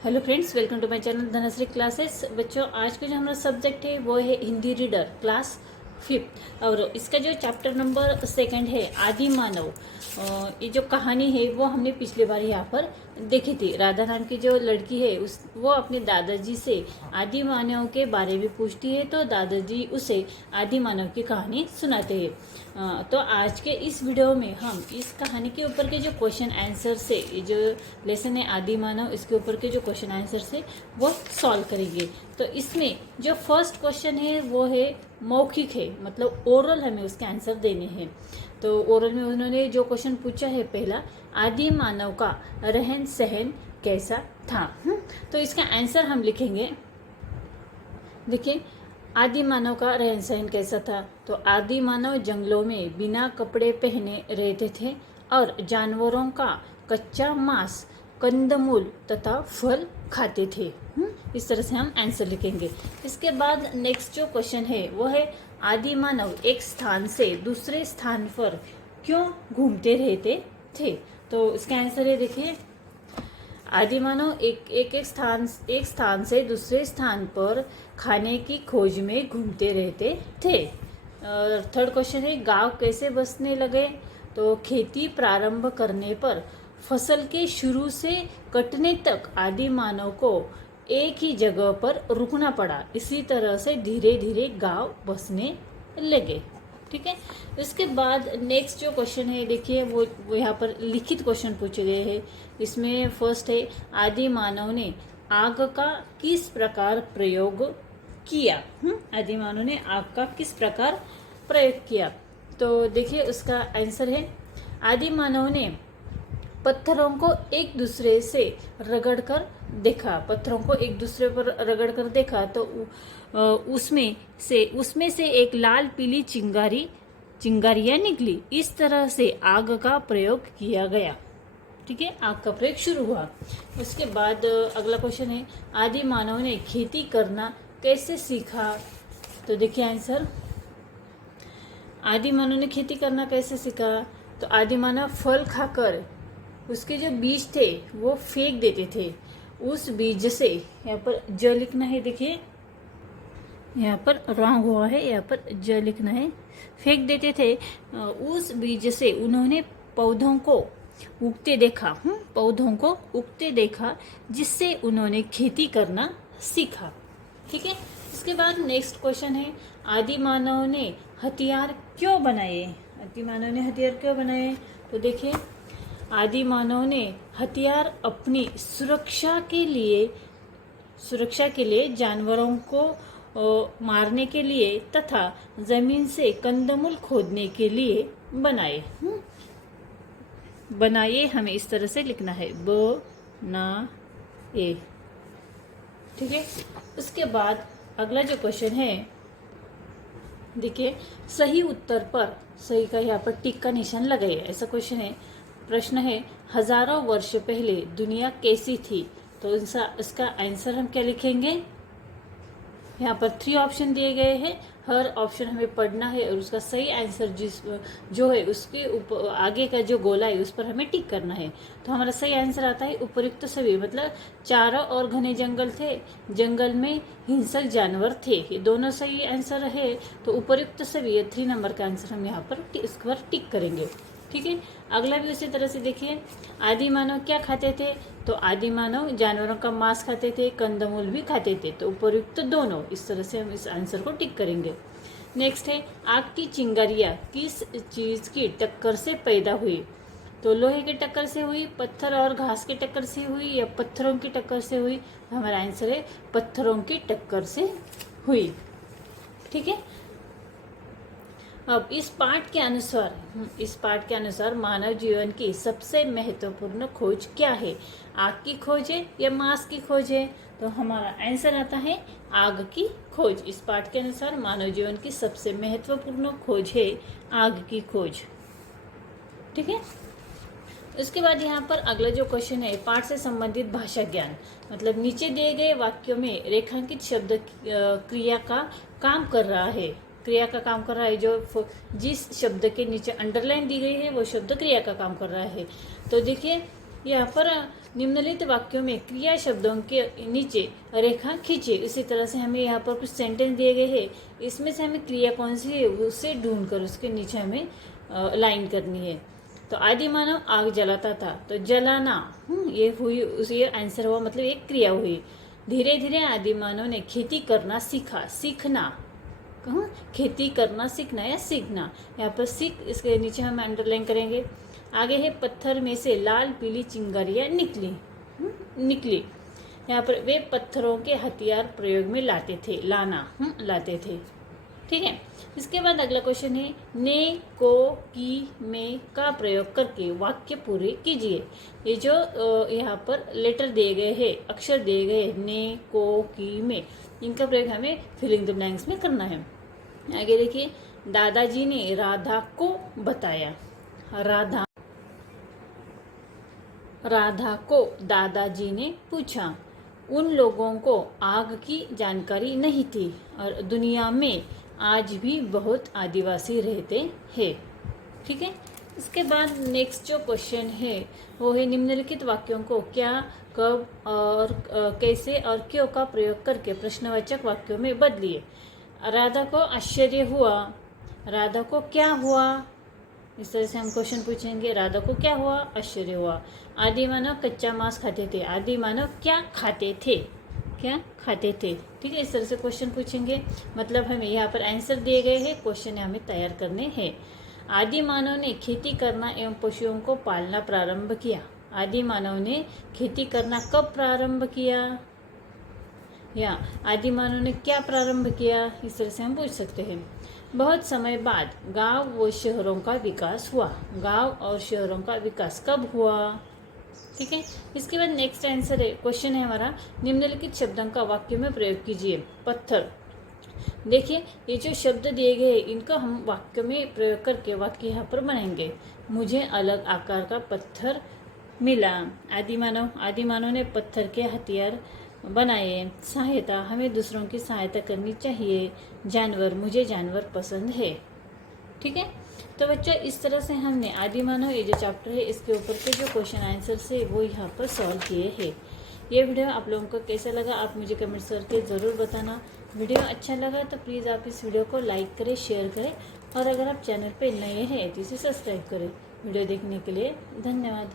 Hello friends, welcome to my channel Dhanshree classes. बच्चों, आज का जो हमारा सब्जेक्ट है वो है हिंदी रीडर क्लास 5th। और इसका जो चैप्टर नंबर 2 है आदि मानव। ये जो कहानी है वो हमने पिछली बार यहाँ पर देखी थी। राधा नाम की जो लड़की है वो अपने दादाजी से आदि मानव के बारे में पूछती है, तो दादाजी उसे आदि मानव की कहानी सुनाते हैं। तो आज के इस वीडियो में हम इस कहानी के ऊपर के जो क्वेश्चन आंसर से, ये जो लेसन है आदि मानव, इसके ऊपर के जो क्वेश्चन आंसर से वो सॉल्व करेंगे। तो इसमें जो फर्स्ट क्वेश्चन है वो है मौखिक है, मतलब ओरल हमें उसके आंसर देने हैं। तो ओरल में उन्होंने जो क्वेश्चन पूछा है पहला, आदि मानव का रहन सहन कैसा था। तो इसका आंसर हम लिखेंगे। देखिए, आदि मानव का रहन सहन कैसा था। तो आदि मानव जंगलों में बिना कपड़े पहने रहते थे और जानवरों का कच्चा मांस, कंदमूल तथा फल खाते थे। इस तरह से हम आंसर लिखेंगे। इसके बाद नेक्स्ट जो क्वेश्चन है वो है, आदि मानव एक स्थान से दूसरे स्थान पर क्यों घूमते रहते थे। तो इसका आंसर है, देखिए, आदि मानव एक स्थान से दूसरे स्थान पर खाने की खोज में घूमते रहते थे। और थर्ड क्वेश्चन है, गांव कैसे बसने लगे। तो खेती प्रारंभ करने पर फसल के शुरू से कटने तक आदि मानव को एक ही जगह पर रुकना पड़ा। इसी तरह से धीरे धीरे गांव बसने लगे। ठीक है। इसके बाद नेक्स्ट जो क्वेश्चन है, देखिए, वो यहाँ पर लिखित क्वेश्चन पूछे गए हैं। इसमें फर्स्ट है, आदि मानव ने आग का किस प्रकार प्रयोग किया। आदि मानव ने आग का किस प्रकार प्रयोग किया। तो देखिए, उसका आंसर है, आदि मानव ने पत्थरों को एक दूसरे से रगड़कर देखा। पत्थरों को एक दूसरे पर रगड़कर देखा तो उसमें से एक लाल पीली चिंगारियां निकली। इस तरह से आग का प्रयोग किया गया। ठीक है, आग का प्रयोग शुरू हुआ। उसके बाद अगला क्वेश्चन है, आदि मानव ने खेती करना कैसे सीखा। तो देखिए आंसर, आदि मानव ने खेती करना कैसे सीखा। तो आदि मानव फल खाकर उसके जो बीज थे वो फेंक देते थे। उस बीज से, यहाँ पर ज लिखना है, देखिए यहाँ पर रॉन्ग हुआ है, यहाँ पर ज लिखना है, फेंक देते थे। उस बीज से उन्होंने पौधों को उगते देखा। पौधों को उगते देखा, जिससे उन्होंने खेती करना सीखा। ठीक है। इसके बाद नेक्स्ट क्वेश्चन है, आदि मानव ने हथियार क्यों बनाए। आदि मानव ने हथियार क्यों बनाए। तो देखिए, आदि मानव ने हथियार अपनी सुरक्षा के लिए जानवरों को मारने के लिए तथा जमीन से कंदमूल खोदने के लिए बनाए। बनाए हमें इस तरह से लिखना है, ब ना ए। ठीक है। उसके बाद अगला जो क्वेश्चन है, देखिए, सही उत्तर पर सही का यहाँ पर टिक का निशान लगाइए। ऐसा क्वेश्चन है। प्रश्न है, हजारों वर्ष पहले दुनिया कैसी थी। तो इसका आंसर हम क्या लिखेंगे। यहाँ पर 3 ऑप्शन दिए गए हैं। हर ऑप्शन हमें पढ़ना है और उसका सही आंसर जो है उसके ऊपर आगे का जो गोला है उस पर हमें टिक करना है। तो हमारा सही आंसर आता है, उपयुक्त सभी, मतलब चारों और घने जंगल थे, जंगल में हिंसक जानवर थे। ये दोनों सही आंसर है। तो उपयुक्त सभी, ये 3 नंबर का आंसर हम यहाँ पर इस पर टिक करेंगे। ठीक है। अगला भी उसी तरह से देखिए, आदि मानव क्या खाते थे। तो आदि मानव जानवरों का मांस खाते थे, कंदमूल भी खाते थे। तो उपयुक्त दोनों, इस तरह से हम इस आंसर को टिक करेंगे। नेक्स्ट है, आग की चिंगारियां किस चीज की टक्कर से पैदा हुई। तो लोहे की टक्कर से हुई, पत्थर और घास की टक्कर से हुई, या पत्थरों की टक्कर से हुई। तो हमारा आंसर है पत्थरों की टक्कर से हुई। ठीक है। अब इस पाठ के अनुसार मानव जीवन की सबसे महत्वपूर्ण खोज क्या है। आग की खोज है या मांस की खोज है। तो हमारा आंसर आता है आग की खोज। इस पाठ के अनुसार मानव जीवन की सबसे महत्वपूर्ण खोज है आग की खोज। ठीक है। इसके बाद यहाँ पर अगला जो क्वेश्चन है, पाठ से संबंधित भाषा ज्ञान, मतलब नीचे दिए गए वाक्यों में रेखांकित शब्द क्रिया का काम कर रहा है। क्रिया का काम कर रहा है, जो जिस शब्द के नीचे अंडरलाइन दी गई है वो शब्द क्रिया का काम कर रहा है। तो देखिए, यहाँ पर निम्नलिखित वाक्यों में क्रिया शब्दों के नीचे रेखा खींचे। इसी तरह से हमें यहाँ पर कुछ सेंटेंस दिए गए हैं, इसमें से हमें क्रिया कौन सी है उसे ढूंढ कर उसके नीचे हमें लाइन करनी है। तो आदि मानव आग जलाता था, तो जलाना ये हुई, उसी आंसर हुआ, मतलब एक क्रिया हुई। धीरे धीरे आदि मानव ने खेती करना सीखा, सीखना, कहूँ खेती करना सीखना या सीखना, यहाँ पर सीख इसके नीचे हम अंडरलाइन करेंगे। आगे है पत्थर में से लाल पीली चिंगारियाँ निकली। यहाँ पर वे पत्थरों के हथियार प्रयोग में लाते थे, लाते थे। ठीक है। इसके बाद अगला क्वेश्चन है ने, को, की, में का प्रयोग करके वाक्य पूरे कीजिए। ये जो यहाँ पर लेटर दिए गए हैं, अक्षर दिए गए ने, को, की, में, इनका प्रयोग हमें फिलिंग द ब्लैंक्स में करना है। आगे देखिए, दादाजी ने राधा को बताया। राधा को दादाजी ने पूछा। उन लोगों को आग की जानकारी नहीं थी और दुनिया में आज भी बहुत आदिवासी रहते हैं। ठीक है। इसके बाद नेक्स्ट जो क्वेश्चन है वो है निम्नलिखित वाक्यों को क्या, कब और कैसे और क्यों का प्रयोग करके प्रश्नवाचक वाक्यों में बदलिए। राधा को आश्चर्य हुआ, राधा को क्या हुआ, इस तरह से हम क्वेश्चन पूछेंगे। राधा को क्या हुआ, आश्चर्य हुआ। आदि मानव कच्चा मांस खाते थे, आदि मानव क्या खाते थे, क्या खाते थे। ठीक है, इस तरह से क्वेश्चन पूछेंगे। मतलब हमें यहाँ पर आंसर दिए गए हैं, क्वेश्चन हमें तैयार करने हैं। आदि मानव ने खेती करना एवं पशुओं को पालना प्रारंभ किया। आदि मानव ने खेती करना कब प्रारंभ किया, या आदि मानव ने क्या प्रारंभ किया, इस तरह से हम पूछ सकते हैं। बहुत समय बाद गांव व शहरों का विकास हुआ। गांव और शहरों का विकास कब हुआ। ठीक है। इसके बाद नेक्स्ट आंसर है, क्वेश्चन है हमारा निम्नलिखित शब्दों का वाक्य में प्रयोग कीजिए। पत्थर, देखिए ये जो शब्द दिए गए इनको हम वाक्य में प्रयोग करके वाक्य यहाँ पर बनाएंगे। मुझे अलग आकार का पत्थर मिला। आदि मानव ने पत्थर के हथियार बनाए। सहायता, हमें दूसरों की सहायता करनी चाहिए। जानवर, मुझे जानवर पसंद है। ठीक है। तो बच्चों इस तरह से हमने आदि मानव ये जो चैप्टर है इसके ऊपर के जो क्वेश्चन आंसर से वो यहाँ पर सॉल्व किए हैं। ये वीडियो आप लोगों को कैसा लगा आप मुझे कमेंट्स करके ज़रूर बताना। वीडियो अच्छा लगा तो प्लीज़ आप इस वीडियो को लाइक करें, शेयर करें और अगर आप चैनल पर नए हैं तो इसे सब्सक्राइब करें। वीडियो देखने के लिए धन्यवाद।